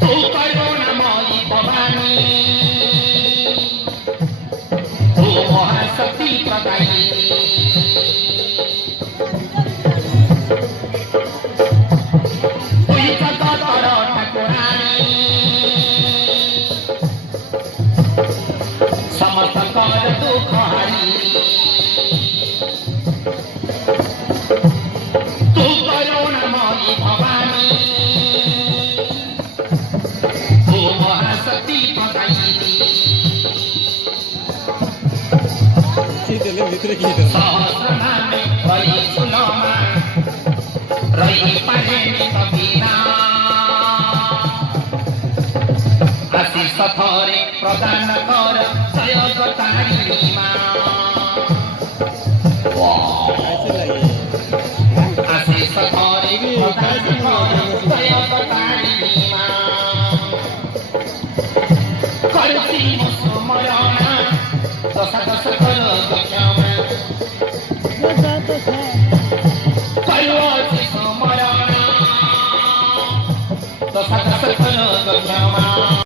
तू करुणामयी भवानी तू महाशक्ति प्रदायिनी तुई जगतर ठाकुरानी समस्त कर दुख हारी तू करुणामयी भवानी तू महाशक्ति प्रदायिनी सहस्रनामे रही सुनमा रही पारेनी कविना आशीष थरे प्रदान कर सहयोग तारिणीमा आशीष थरे प्रदान कर सहयोग तारिणीमा करती मुसुमरणा दशा दश कर क्षमा करुअछि सुमरणा दशा दश कर क्षमा।